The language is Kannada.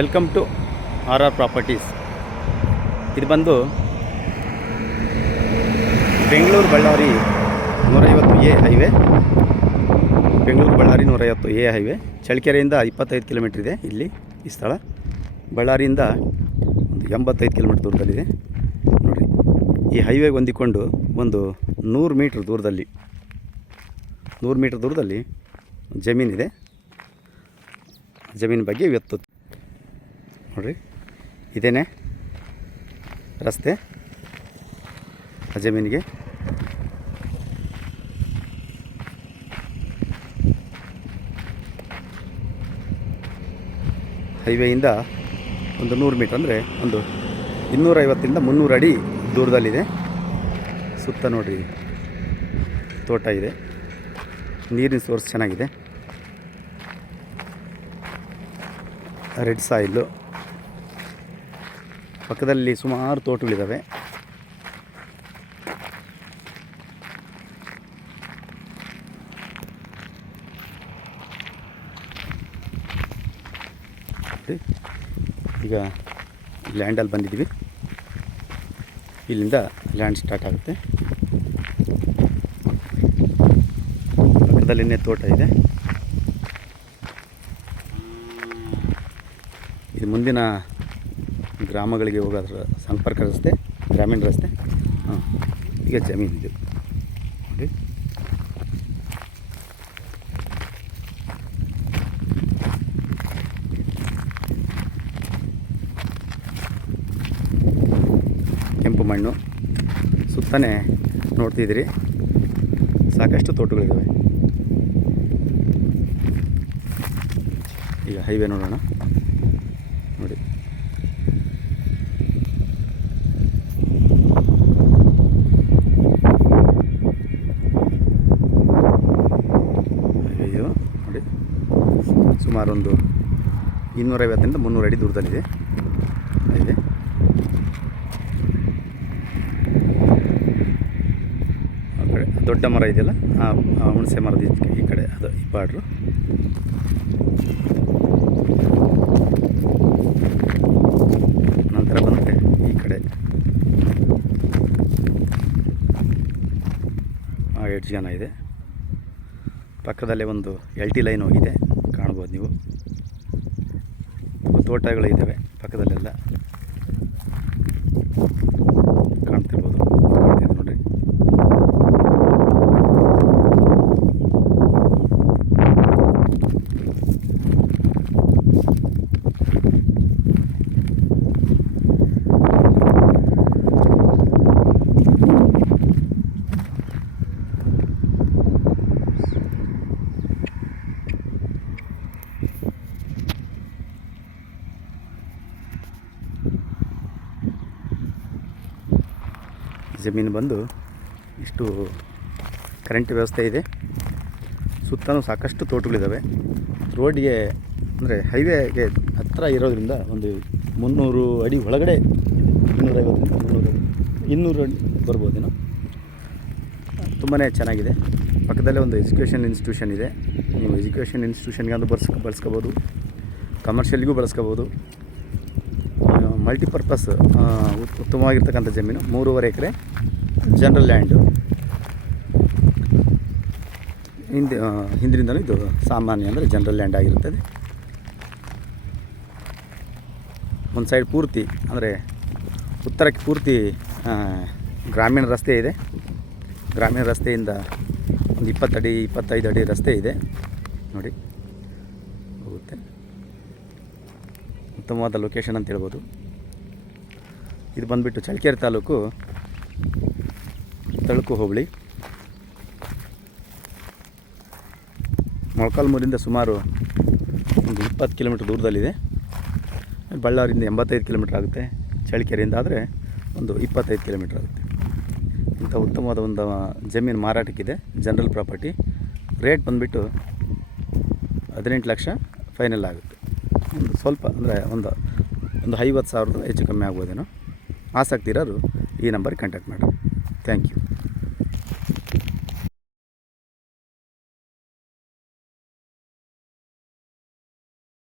Welcome to RR properties. ಇದು ಬಂದು Bengaluru Ballari 150A highway. Bengaluru Ballari 150A highway. ಚಳ್ಳಕೆರೆಯಿಂದ 25 ಕಿಲೋಮೀಟ್ರ್ ಇದೆ ಇಲ್ಲಿ ಈ ಸ್ಥಳ. ಬಳ್ಳಾರಿಯಿಂದ ಒಂದು 85 ಕಿಲೋಮೀಟ್ರ್ ದೂರದಲ್ಲಿದೆ ನೋಡಿರಿ. ಈ ಹೈವೇಗೆ ಹೊಂದಿಕೊಂಡು ಒಂದು 100 ಮೀಟ್ರ್ ದೂರದಲ್ಲಿ ಜಮೀನಿದೆ. ಜಮೀನು ಬಗ್ಗೆ ಇವತ್ತು ನೋಡಿರಿ, ಇದೇನೇ ರಸ್ತೆ ಆ ಜಮೀನಿಗೆ. ಹೈವೇಯಿಂದ ಒಂದು 100 ಮೀಟ್ರ್ ಅಂದರೆ ಒಂದು 250ರಿಂದ 300 ಅಡಿ ದೂರದಲ್ಲಿದೆ. ಸುತ್ತ ನೋಡಿರಿ ತೋಟ ಇದೆ, ನೀರಿನ ಸೋರ್ಸ್ ಚೆನ್ನಾಗಿದೆ, ರೆಡ್ ಸಾಯಿಲು. ಪಕ್ಕದಲ್ಲಿ ಸುಮಾರು ತೋಟಗಳಿದ್ದಾವೆ. ಈಗ ಲ್ಯಾಂಡಲ್ಲಿ ಬಂದಿದ್ದೀವಿ. ಇಲ್ಲಿಂದ ಲ್ಯಾಂಡ್ ಸ್ಟಾರ್ಟ್ ಆಗುತ್ತೆ. ಪಕ್ಕದಲ್ಲಿನೇ ತೋಟ ಇದೆ. ಇದು ಮುಂದಿನ ಗ್ರಾಮಗಳಿಗೆ ಹೋಗೋದ್ರ ಸಂಪರ್ಕ ರಸ್ತೆ, ಗ್ರಾಮೀಣ ರಸ್ತೆ. ಈಗ ಜಮೀನು ಇದು ನೋಡಿ. ಕೆಂಪು ಮಣ್ಣು ಸುತ್ತನೇ ನೋಡ್ತಿದ್ದೀರಿ, ಸಾಕಷ್ಟು ತೋಟಗಳಿದ್ದಾವೆ. ಈಗ ಹೈವೇ ನೋಡೋಣ ನೋಡಿ. ಹೈವೇಯು ನೋಡಿ ಸುಮಾರು ಒಂದು 250ರಿಂದ 300 ಅಡಿ ದೂರದಲ್ಲಿದೆ ಹೈವೇ. ಆ ಕಡೆ ದೊಡ್ಡ ಮರ ಇದೆಯಲ್ಲ, ಆ ಹುಣಸೆ ಮರದ ಈ ಕಡೆ ಅದು ಈ ಬಾರ್ಡ್ರು. ನಂತರ ಬಂದರೆ ಈ ಕಡೆ ಆ ಎಡ್ಜ್ ಜನ ಇದೆ. ಪಕ್ಕದಲ್ಲೇ ಒಂದು LT ಲೈನ್ ಹೋಗಿದೆ, ಕಾಣ್ಬೋದು ನೀವು. ತೋಟಗಳು ಇದ್ದಾವೆ ಪಕ್ಕದಲ್ಲೆಲ್ಲ, ಕಾಣ್ತಿರ್ಬೋದು. ನೋಡ್ರಿ, ಜಮೀನು ಬಂದು ಇಷ್ಟು ಕರೆಂಟ್ ವ್ಯವಸ್ಥೆ ಇದೆ. ಸುತ್ತಲೂ ಸಾಕಷ್ಟು ತೋಟಗಳಿದ್ದಾವೆ. ರೋಡಿಗೆ ಅಂದರೆ ಹೈವೇಗೆ ಹತ್ತಿರ ಇರೋದ್ರಿಂದ ಒಂದು 300 ಅಡಿ ಒಳಗಡೆ, 250 ಅಡಿ ಬರ್ಬೋದೇನೋ. ತುಂಬಾ ಚೆನ್ನಾಗಿದೆ. ಪಕ್ಕದಲ್ಲೇ ಒಂದು ಎಜುಕೇಷನ್ ಇನ್ಸ್ಟಿಟ್ಯೂಷನ್ ಇದೆ. ನೀವು ಎಜುಕೇಷನ್ ಇನ್ಸ್ಟಿಟ್ಯೂಷನ್ಗೆ ಅಂದು ಬಳಸ್ಕೋಬೋದು, ಕಮರ್ಷಿಯಲ್ಗೂ ಬಳಸ್ಕೋಬೋದು. ಮಲ್ಟಿಪರ್ಪಸ್ ಉತ್ತಮವಾಗಿರ್ತಕ್ಕಂಥ ಜಮೀನು. 3.5 ಎಕರೆ ಜನರಲ್ ಲ್ಯಾಂಡು. ಹಿಂದಿನಿಂದಲೂ ಇದು ಸಾಮಾನ್ಯ ಅಂದರೆ ಜನರಲ್ ಲ್ಯಾಂಡ್ ಆಗಿರುತ್ತದೆ. ಒಂದು ಸೈಡ್ ಪೂರ್ತಿ ಅಂದರೆ ಉತ್ತರಕ್ಕೆ ಪೂರ್ತಿ ಗ್ರಾಮೀಣ ರಸ್ತೆ ಇದೆ. ಗ್ರಾಮೀಣ ರಸ್ತೆಯಿಂದ ಒಂದು 25 ಅಡಿ ರಸ್ತೆ ಇದೆ ನೋಡಿ, ಹೋಗುತ್ತೆ. ಉತ್ತಮವಾದ ಲೊಕೇಶನ್ ಅಂತ ಹೇಳ್ಬೋದು. ಇದು ಬಂದುಬಿಟ್ಟು ಚಳ್ಳಕೆರೆ ತಾಲೂಕು, ತಳುಕು ಹೋಬಳಿ. ಮೊಳಕಾಲ್ಮೂರಿಂದ ಸುಮಾರು ಒಂದು 20 ಕಿಲೋಮೀಟ್ರ್ ದೂರದಲ್ಲಿದೆ. ಬಳ್ಳಾರಿಯಿಂದ 85 ಕಿಲೋಮೀಟ್ರ್ ಆಗುತ್ತೆ. ಚಳ್ಳಕೆರೆಯಿಂದ ಆದರೆ ಒಂದು 25 ಕಿಲೋಮೀಟ್ರ್ ಆಗುತ್ತೆ. ಇಂಥ ಉತ್ತಮವಾದ ಒಂದು ಜಮೀನು ಮಾರಾಟಕ್ಕಿದೆ, ಜನರಲ್ ಪ್ರಾಪರ್ಟಿ. ರೇಟ್ ಬಂದುಬಿಟ್ಟು 18 ಲಕ್ಷ ಫೈನಲ್ ಆಗುತ್ತೆ. ಒಂದು ಸ್ವಲ್ಪ ಅಂದರೆ ಒಂದು 50,000 ಹೆಚ್ಚು ಕಮ್ಮಿ ಆಗ್ಬೋದೇನೋ. ಆಸಕ್ತಿ ಇರೋರು ಈ ನಂಬರ್ಗೆ ಕಾಂಟ್ಯಾಕ್ಟ್ ಮಾಡಿ. Thank you.